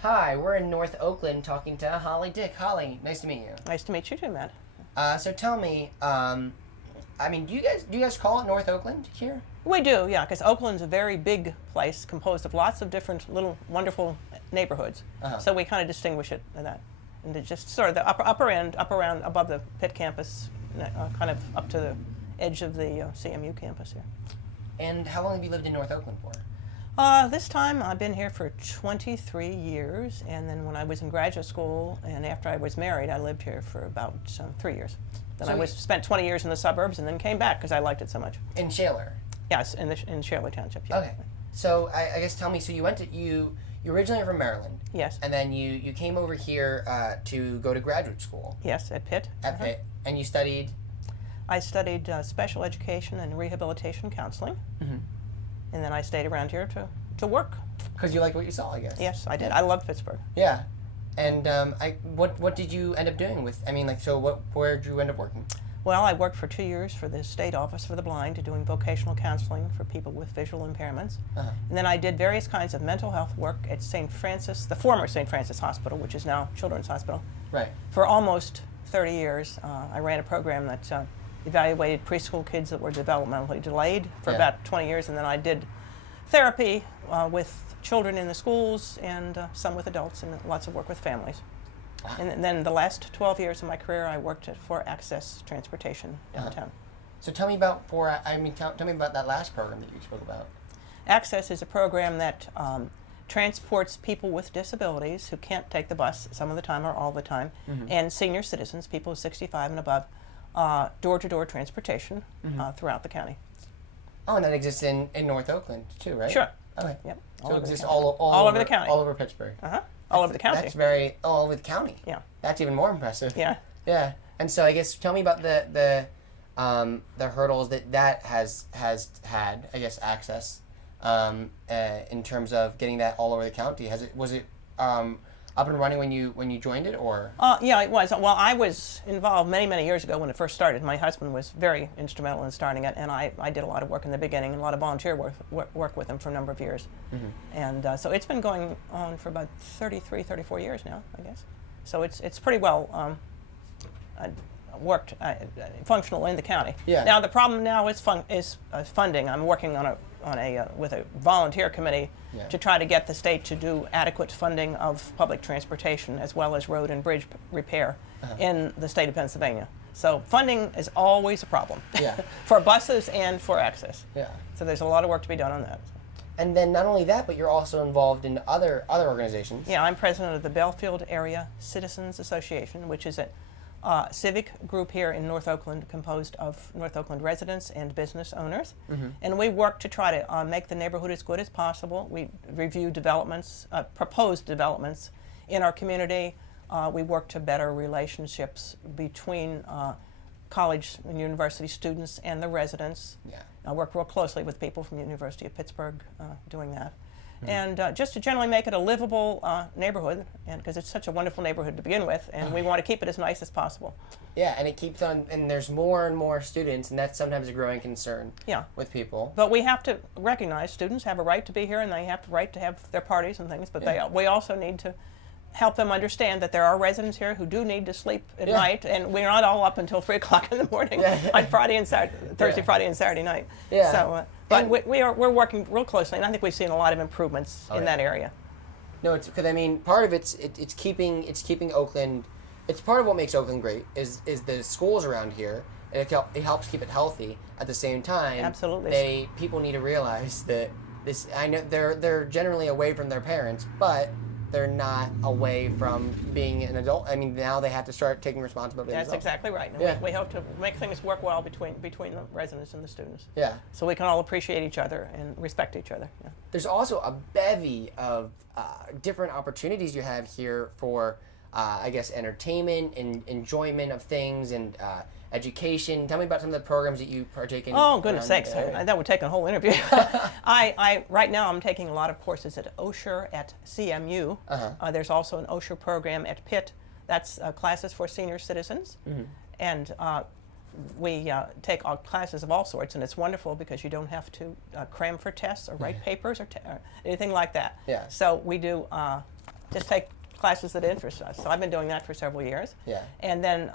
Hi, we're in North Oakland talking to Holly Dick. Holly, nice to meet you. Nice to meet you too, Matt. So tell me, do you guys call it North Oakland here? We do, yeah, because Oakland's a very big place composed of lots of different little wonderful neighborhoods. So we kind of distinguish it in that. And it's just sort of the upper end, up around above the Pitt campus, kind of up to the edge of the CMU campus here. And how long have you lived in North Oakland for? This time I've been here for 23 years, and then when I was in graduate school and after I was married, I lived here for about 3 years. Then I spent 20 years in the suburbs and then came back because I liked it so much. In Shaler? Yes, in Shaler Township. Yeah. Okay. So I guess tell me, so you originally from Maryland. Yes. And then you came over here to go to graduate school. Yes, at Pitt. At Pitt. And you studied? I studied special education and rehabilitation counseling. And then I stayed around here to work. Because you liked what you saw, I guess. Yes, I did. I love Pittsburgh. Yeah. And what did you end up doing with, where did you end up working? Well, I worked for 2 years for the State Office for the Blind, doing vocational counseling for people with visual impairments. And then I did various kinds of mental health work at St. Francis, the former St. Francis Hospital, which is now Children's Hospital. Right. For almost 30 years. I ran a program that evaluated preschool kids that were developmentally delayed for about 20 years, and then I did therapy with children in the schools and some with adults, and lots of work with families. And then the last 12 years of my career, I worked for Access Transportation downtown. So tell me about tell me about that last program that you spoke about. Access is a program that transports people with disabilities who can't take the bus some of the time or all the time, and senior citizens, people 65 and above, door-to-door transportation throughout the county. Oh, and that exists in North Oakland too, right? Sure. Okay. Yep. So it exists all over the county. All over Pittsburgh. All over the county. That's all over the county. Yeah. That's even more impressive. Yeah. Yeah. And so I guess tell me about the hurdles that has had, I guess, access in terms of getting that all over the county. Was it up and running when you joined it, or? Yeah, it was. Well, I was involved many years ago when it first started. My husband was very instrumental in starting it, and I did a lot of work in the beginning and a lot of volunteer work with him for a number of years. And so it's been going on for about 34 years now, I guess. So it's pretty well worked, functional in the county. Yeah. Now the problem now is funding. I'm working on with a volunteer committee to try to get the state to do adequate funding of public transportation as well as road and bridge repair in the state of Pennsylvania. So funding is always a problem for buses and for access. Yeah. So there's a lot of work to be done on that. And then not only that, but you're also involved in other organizations. Yeah, I'm president of the Belfield Area Citizens Association, which is a civic group here in North Oakland composed of North Oakland residents and business owners. And we work to try to make the neighborhood as good as possible. We review developments, proposed developments in our community. We work to better relationships between college and university students and the residents. I work real closely with people from the University of Pittsburgh doing that. And just to generally make it a livable neighborhood, and because it's such a wonderful neighborhood to begin with, and we want to keep it as nice as possible. Yeah, and it keeps on, and there's more and more students, and that's sometimes a growing concern with people. But we have to recognize students have a right to be here, and they have the right to have their parties and things, but we also need to help them understand that there are residents here who do need to sleep at night, and we're not all up until 3 o'clock in the morning on Friday and Thursday, Friday, and Saturday night. Yeah. So, but we're working real closely, and I think we've seen a lot of improvements in that area. No, it's because part of it's keeping Oakland. It's part of what makes Oakland great is the schools around here. And it helps keep it healthy. At the same time, absolutely, people need to realize that this. I know they're generally away from their parents, but they're not away from being an adult. I mean, now they have to start taking responsibility. That's exactly right. And we hope to make things work well between the residents and the students. Yeah. So we can all appreciate each other and respect each other. Yeah. There's also a bevy of different opportunities you have here for, I guess, entertainment and enjoyment of things and education. Tell me about some of the programs that you partake in. Oh, goodness sakes. That would take a whole interview. Right now I'm taking a lot of courses at Osher at CMU. There's also an Osher program at Pitt. That's classes for senior citizens. And we take classes of all sorts, and it's wonderful because you don't have to cram for tests or write papers or anything like that. So we do just take classes that interest us. So I've been doing that for several years. Yeah. And then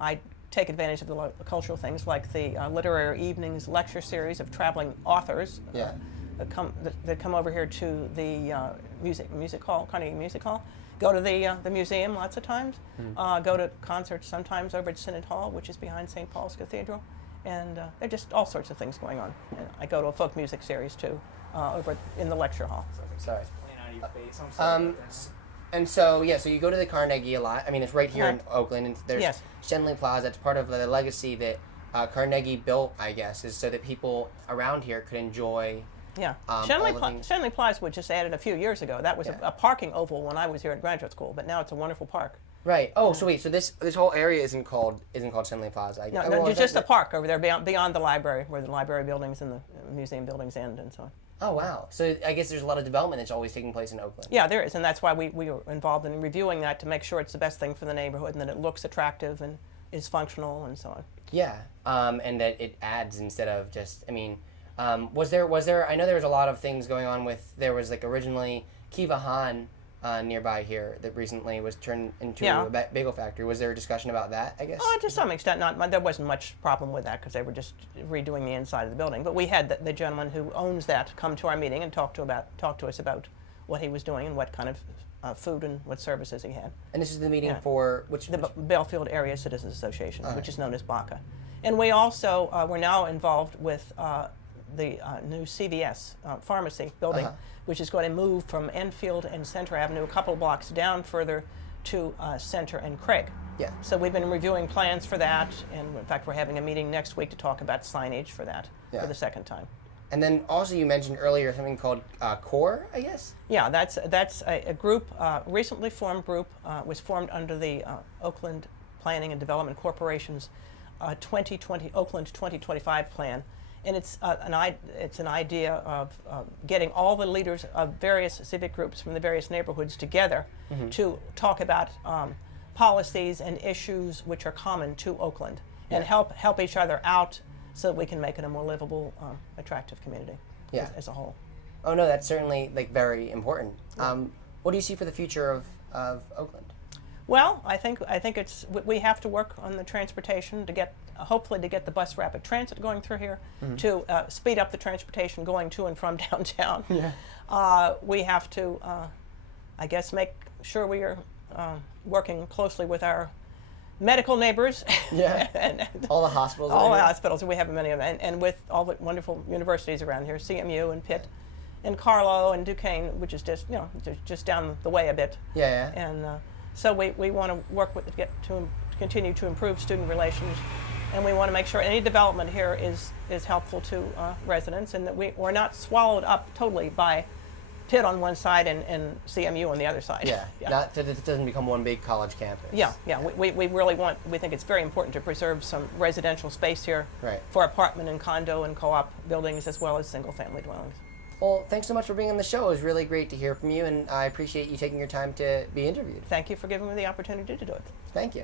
I take advantage of the cultural things like the literary evenings lecture series of traveling authors. Yeah. That come over here to the music hall, Carnegie Music Hall. Go to the museum lots of times. Go to concerts sometimes over at Synod Hall, which is behind St. Paul's Cathedral. And there are just all sorts of things going on. And I go to a folk music series too, over in the lecture hall. Sorry. Out of your face. I'm sorry. And so, yeah, so you go to the Carnegie a lot. I mean, it's right here in Oakland, and there's Yes. Shenley Plaza. It's part of the legacy that Carnegie built, I guess, is so that people around here could enjoy. Yeah, Shenley Shenley Plaza was just added a few years ago. That was a parking oval when I was here at graduate school, but now it's a wonderful park. Right. Oh, so wait. So this whole area isn't called Shenley Plaza. No, it's just a park over there beyond the library, where the library buildings and the museum buildings end and so on. Oh, wow. So I guess there's a lot of development that's always taking place in Oakland. Yeah, there is, and that's why we were involved in reviewing that to make sure it's the best thing for the neighborhood and that it looks attractive and is functional and so on. Yeah, and that it adds instead of just. I mean, was there? I know there was a lot of things going on with. There was like originally Kiva Han nearby here that recently was turned into a bagel factory. Was there a discussion about that, I guess? Oh, to some extent, there wasn't much problem with that because they were just redoing the inside of the building. But we had the gentleman who owns that come to our meeting and talk to us about what he was doing and what kind of food and what services he had. And this is the meeting for which? The Belfield Area Citizens Association, which is known as BACA. And we also, we're now involved with the new CVS pharmacy building, which is going to move from Enfield and Center Avenue a couple blocks down further to Center and Craig. Yeah. So we've been reviewing plans for that, and in fact we're having a meeting next week to talk about signage for that for the second time. And then also you mentioned earlier something called CORE, I guess? Yeah, that's a group, recently formed group, was formed under the Oakland Planning and Development Corporation's 2020 Oakland 2025 plan. And it's an idea of getting all the leaders of various civic groups from the various neighborhoods together to talk about policies and issues which are common to Oakland and help each other out so that we can make it a more livable, attractive community as a whole. Oh no, that's certainly very important. What do you see for the future of Oakland? Well, I think we have to work on the transportation to hopefully get the bus rapid transit going through here to speed up the transportation going to and from downtown. Yeah. We have to, I guess, make sure we are working closely with our medical neighbors. Yeah. and all the hospitals. All the hospitals, we have many of them, and with all the wonderful universities around here, CMU and Pitt, and Carlow and Duquesne, which is just down the way a bit. Yeah. And so we want to work to continue to improve student relations, and we want to make sure any development here is helpful to residents, and that we're not swallowed up totally by Pitt on one side and CMU on the other side. Yeah. Not that it doesn't become one big college campus. Yeah. We really we think it's very important to preserve some residential space here right. for apartment and condo and co-op buildings as well as single-family dwellings. Well, thanks so much for being on the show. It was really great to hear from you, and I appreciate you taking your time to be interviewed. Thank you for giving me the opportunity to do it. Thank you.